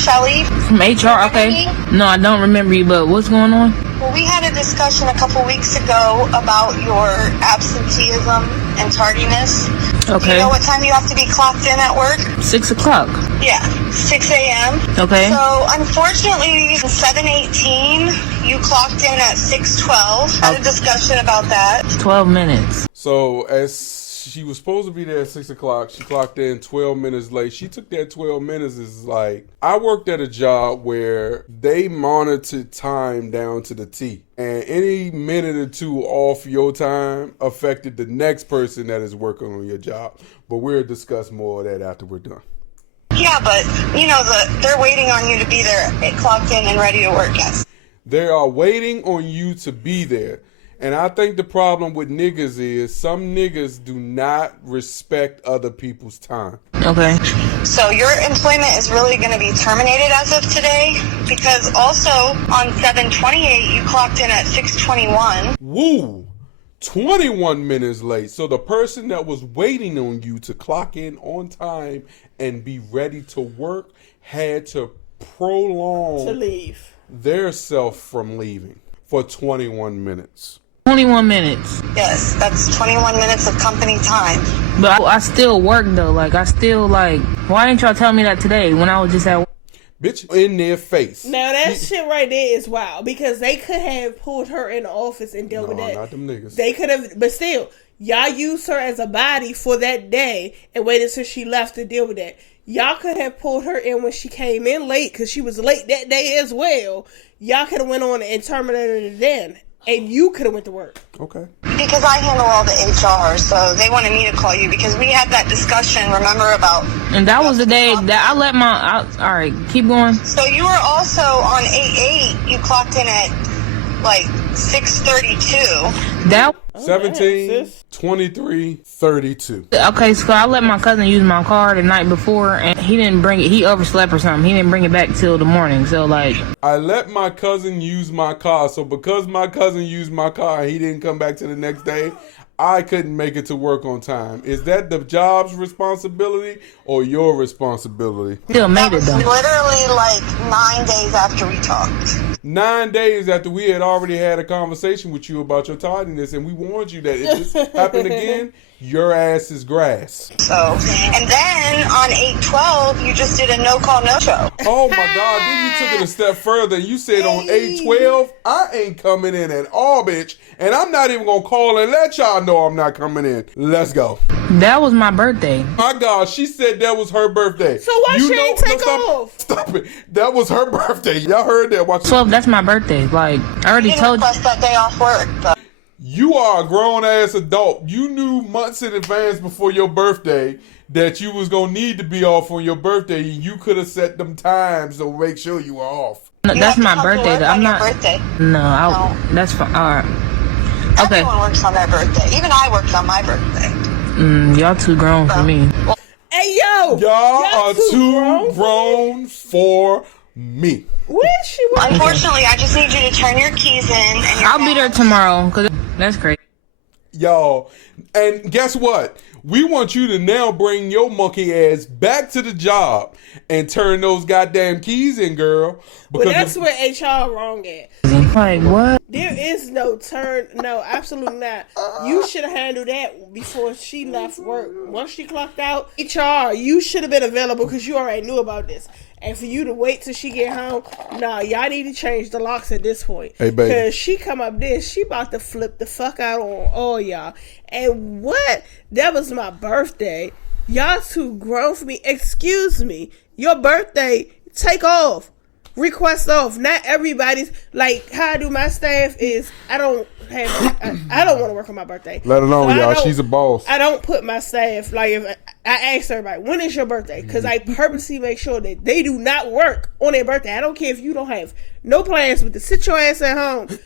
Shelly. From HR, okay. No, I don't remember you, but what's going on? Well, we had a discussion a couple weeks ago about your absenteeism and tardiness. Okay. Do you know what time you have to be clocked in at work? 6 o'clock. Yeah, 6 a.m. Okay. So, unfortunately, 7:18, you clocked in at 6:12. Had a discussion about that. 12 minutes. So, as she was supposed to be there at 6 o'clock, she clocked in 12 minutes late. She took that 12 minutes as like, I worked at a job where they monitored time down to the T. And any minute or two off your time affected the next person that is working on your job. But we'll discuss more of that after we're done. Yeah, but, you know, they're waiting on you to be there, clocked in and ready to work, yes. They are waiting on you to be there. And I think the problem with niggas is some niggas do not respect other people's time. Okay. So your employment is really going to be terminated as of today, because also on 7/28 you clocked in at 6:21. Woo! 21 minutes late. So the person that was waiting on you to clock in on time and be ready to work had to prolong to leave their self from leaving for 21 minutes. 21 minutes. Yes, that's 21 minutes of company time. But I still work though. Like, I still like, why didn't y'all tell me that today when I was just at work? Bitch, in their face. Now that shit right there is wild, because they could have pulled her in the office and dealt with that. Not them niggas. They could have, but still, y'all used her as a body for that day and waited till she left to deal with that. Y'all could have pulled her in when she came in late, because she was late that day as well. Y'all could have went on and terminated her then. And you could have went to work. Okay. Because I handle all the HR, so they wanted me to call you because we had that discussion, remember, about... And that was the day that I let my... all right, keep going. So you were also on 8/8, you clocked in at, like, 6:32. That... 17, 23, 32. Okay, so I let my cousin use my car the night before, and he didn't bring it. He overslept or something. He didn't bring it back till the morning. So, like... I let my cousin use my car, so because my cousin used my car and he didn't come back to the next day, I couldn't make it to work on time. Is that the job's responsibility or your responsibility? Still made it, though. Literally, like, 9 days after we talked. 9 days after we had already had a conversation with you about your tardiness, and we warned you that if this happened again, your ass is grass. So, and then on 8/12, you just did a no-call, no-show. Oh my God, then you took it a step further. You said on 8/12, I ain't coming in at all, bitch. And I'm not even going to call and let y'all know I'm not coming in. Let's go. That was my birthday. My God, she said that was her birthday. So why she ain't take off? Stop it. That was her birthday. Y'all heard that. Watch 12, that's my birthday. Like, I already told you. Request that day off work, but... You are a grown-ass adult. You knew months in advance before your birthday that you was going to need to be off on your birthday. You could have set them times to make sure you were off. No, that's my birthday. Though. I'm not... Birthday. No, that's fine. All right. Okay. Everyone works on their birthday. Even I worked on my birthday. Y'all too grown for me. Hey, yo! Y'all are too grown for me. Where's she working? Unfortunately, I just need you to turn your keys in. And I'll be there tomorrow, because that's great. Y'all, and guess what? We want you to now bring your monkey ass back to the job and turn those goddamn keys in, girl. But that's where HR wrong at. Like, what? There is no turn. No, absolutely not. You should have handled that before she left work. Once she clocked out, HR, you should have been available because you already knew about this. And for you to wait till she get home, nah, y'all need to change the locks at this point. Hey, baby. Because she come up there, she about to flip the fuck out on all y'all. And what? That was my birthday. Y'all too grown for me. Excuse me. Your birthday, take off. Request off. Not everybody's, like, how I do my staff is, I don't want to work on my birthday. Let alone, y'all. She's a boss. I don't put my staff, like, if I ask everybody, when is your birthday? Because I purposely make sure that they do not work on their birthday. I don't care if you don't have no plans, but to sit your ass at home,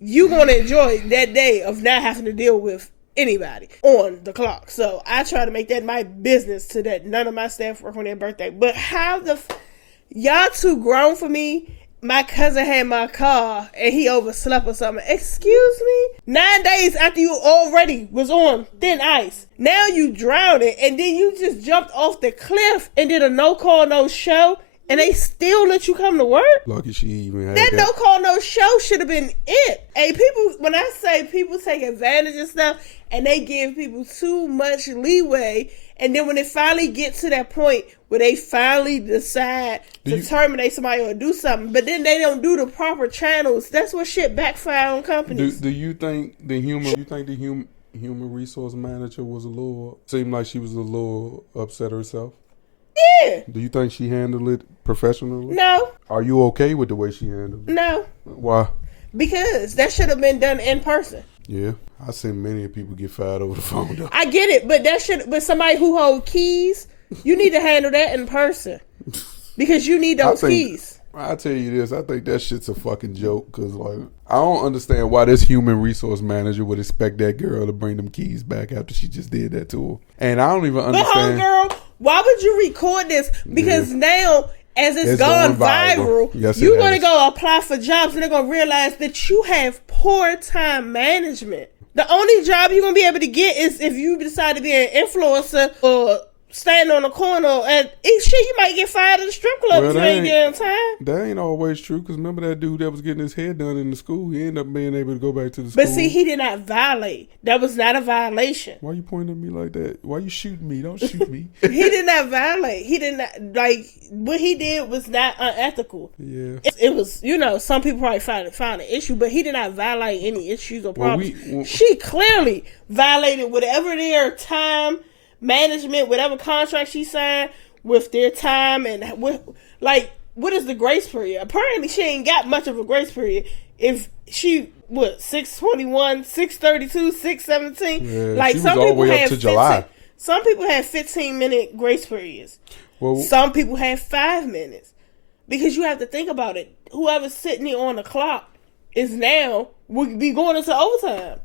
you going to enjoy that day of not having to deal with anybody on the clock. So I try to make that my business to that none of my staff work on their birthday. But how y'all too grown for me. My cousin had my car and he overslept or something. Excuse me? 9 days after you already was on thin ice. Now you drowning and then you just jumped off the cliff and did a no call, no show. and they still let you come to work. Lucky she even had That that. no call, no show should have been it. Hey, people, when I say people take advantage of stuff and they give people too much leeway, and then when it finally gets to that point where they finally decide to terminate somebody or do something, but then they don't do the proper channels, that's what shit backfire on companies. Do you think the human resource manager seemed like she was a little upset herself? Yeah. Do you think she handled it professionally? No. Are you okay with the way she handled it? No. Why? Because that should have been done in person. Yeah, I seen many people get fired over the phone though. I get it, but somebody who hold keys, you need to handle that in person because you need those keys. I tell you this, I think that shit's a fucking joke because like I don't understand why this human resource manager would expect that girl to bring them keys back after she just did that to her, and I don't even understand. But homegirl, why would you record this? Because now, as it's gone viral, yes, you're going to go apply for jobs and they're going to realize that you have poor time management. The only job you're going to be able to get is if you decide to be an influencer or stand on the corner and shit, you might get fired at the strip club if you ain't getting time. That ain't always true because remember that dude that was getting his hair done in the school? He ended up being able to go back to the school. But see, he did not violate. That was not a violation. Why you pointing at me like that? Why you shooting me? Don't shoot me. He did not violate. He did not, like, what he did was not unethical. Yeah. It was, some people probably found an issue, but he did not violate any issues or problems. She clearly violated whatever their time management, whatever contract she signed with their time, and what is the grace period? Apparently she ain't got much of a grace period. If she 621, 632, 617, like she some was all people the way had up to July. Some people had 15-minute grace periods. Well, some people had 5 minutes, because you have to think about it. Whoever's sitting there on the clock is now would be going into overtime.